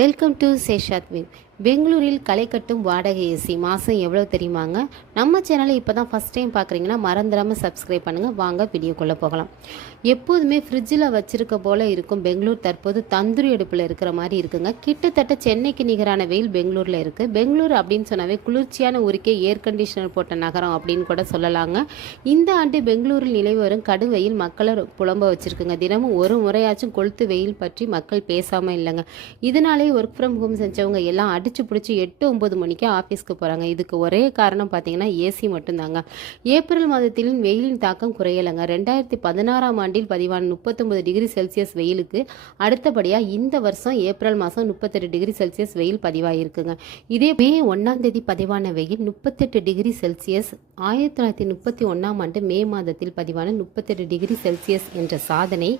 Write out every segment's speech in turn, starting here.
Welcome to சேஷாத் win. பெங்களூரில் களை கட்டும் வாடகை ஏசி மாதம் எவ்வளோ தெரியுமாங்க? நம்ம சேனலை இப்போ தான் ஃபஸ்ட் டைம் பார்க்குறீங்கன்னா மறந்துடாமல் சப்ஸ்கிரைப் பண்ணுங்கள். வாங்க வீடியோக்குள்ளே போகலாம். எப்போதுமே ஃப்ரிட்ஜில் வச்சுருக்க போல் இருக்கும் பெங்களூர் தற்போது தந்தூரி அடுப்பில் இருக்கிற மாதிரி இருக்குங்க. கிட்டத்தட்ட சென்னைக்கு நிகரான வெயில் பெங்களூரில் இருக்குது. பெங்களூர் அப்படின்னு சொன்னாவே குளிர்ச்சியான ஊருக்கே ஏர் கண்டிஷனர் போட்ட நகரம் அப்படின்னு கூட சொல்லலாங்க. இந்த ஆண்டு பெங்களூரில் நிலவி வரும் கடும் வெயில் மக்களை புலம்ப வச்சுருக்குங்க. தினமும் ஒரு முறையாச்சும் கொளுத்து வெயில் பற்றி மக்கள் பேசாமல் இல்லைங்க. இதனாலே ஒர்க் ஃப்ரம் ஹோம் செஞ்சவங்க எல்லாம் அடிச்சு பிடிச்சி 8-9 மணிக்கு ஆஃபீஸ்க்கு போகிறாங்க. இதுக்கு ஒரே காரணம் பார்த்தீங்கன்னா ஏசி மட்டும்தாங்க. ஏப்ரல் மாதத்திலும் வெயிலின் தாக்கம் குறையலைங்க. 2016ஆம் ஆண்டில் பதிவான 39 டிகிரி செல்சியஸ் வெயிலுக்கு அடுத்தபடியாக இந்த வருஷம் ஏப்ரல் மாதம் 38 டிகிரி செல்சியஸ் வெயில் பதிவாகிருக்குங்க. இதே மே 1ஆம் தேதி பதிவான வெயில் 38 டிகிரி செல்சியஸ் 1931ஆம் ஆண்டு மே மாதத்தில் பதிவான 38 டிகிரி செல்சியஸ் என்ற சாதனை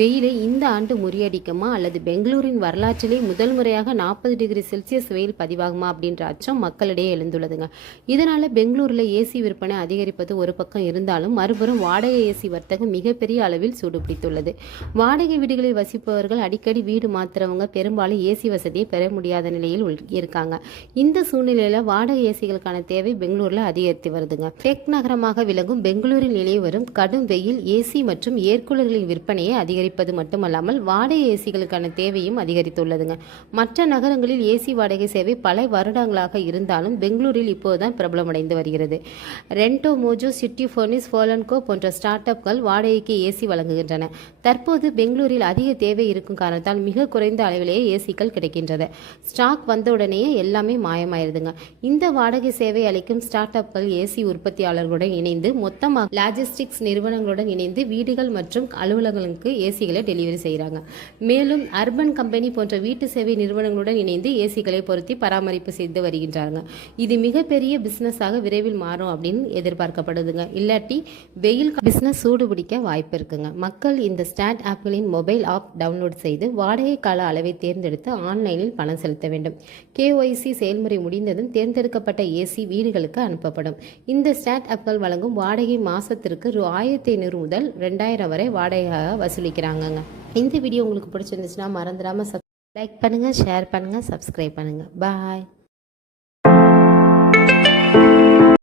வெயிலை இந்த ஆண்டு முறியடிக்குமா அல்லது பெங்களூரின் வரலாற்றிலே முதல் முறையாக 40 டிகிரி செல்சியஸ் வெயில் பதிவாகுமா அப்படின்ற அச்சம் மக்களிடையே எழுந்துள்ளதுங்க. இதனால பெங்களூரில் ஏசி விற்பனை அதிகரிப்பது ஒரு பக்கம் இருந்தாலும் மறுபுறம் வாடகை ஏசி வர்த்தகம் மிகப்பெரிய அளவில் சூடுபிடித்துள்ளது. வாடகை வீடுகளில் வசிப்பவர்கள் அடிக்கடி வீடு மாத்துறவங்க பெரும்பாலும் ஏசி வசதியை பெற முடியாத நிலையில் இருக்காங்க. இந்த சூழ்நிலையில் வாடகை ஏசிகளுக்கான தேவை பெங்களூரில் அதிகரித்து வருதுங்க. டெக் நகரமாக விளங்கும் பெங்களூரில் நிலவி வரும் கடும் வெயில் ஏசி மற்றும் ஏர்கூலர்களின் விற்பனையை அதிகரிப்பது மட்டுமல்லாமல் வாடகை ஏசிகளுக்கான தேவையும் அதிகரித்துள்ளதுங்க. மற்ற நகரங்களில் ஏசி வாடகை சேவை பல வருடங்களாக இருந்தாலும் பெங்களூரில் இப்போதுதான் பிரபலமடைந்து வருகிறது. ரெண்டோ மோஜோ, சிட்டி ஃபர்னிஸ், ஃபோலன்கோ போன்ற ஸ்டார்ட் அப்கள் வாடகைக்கு ஏசி வழங்குகின்றன. தற்போது பெங்களூரில் அதிக தேவை இருக்கும் காரணத்தால் மிக குறைந்த அளவிலேயே ஏசிக்கள் கிடைக்கின்றது. ஸ்டாக் வந்தவுடனேயே எல்லாமே மாயமாயிருதுங்க. இந்த வாடகை சேவை அளிக்கும் ஸ்டார்ட் அப்கள் ஏசி உற்பத்தியாளர்களுடன் இணைந்து மொத்தமாக லாஜிஸ்டிக்ஸ் நிறுவனங்களுடன் இணைந்து வீடுகள் மற்றும் அலுவலகங்களுக்கு ஏசிகளை டெலிவரி செய்கிறாங்க. மேலும் அர்பன் கம்பெனி போன்ற வீட்டு சேவை நிறுவனங்களுடன் இணைந்து ஏசிகளை பொருத்தி பராமரிப்பு செய்து வருகின்றாங்க. இது மிகப்பெரிய பிசினஸாக விரைவில் மாறும் அப்படின்னு எதிர்பார்க்கப்படுதுங்க. இல்லாட்டி வெயில் பிசினஸ் சூடு பிடிக்க வாய்ப்பு இருக்குங்க. மக்கள் இந்த ஸ்டார்ட் ஆப்களின் மொபைல் ஆப் டவுன்லோட் செய்து வாடகை கால அளவை தேர்ந்தெடுத்து ஆன்லைனில் பணம் செலுத்த வேண்டும். KYC செயல்முறை முடிந்ததும் தேர்ந்தெடுக்கப்பட்ட ஏசி வீடுகளுக்கு அனுப்பப்படும். இந்த ஸ்டார்ட் ஆப்கள் வழங்கும் வாடகை மாசத்திற்கு ரூ.1500 முதல் 2000 வரை வாடகையாக வசூலிக்கிறாங்க. இந்த வீடியோ உங்களுக்கு பிடிச்சிருந்துச்சுன்னா மறந்துடாம லைக் பண்ணுங்கள், ஷேர் பண்ணுங்கள், சப்ஸ்கிரைப் பண்ணுங்கள். பாய்.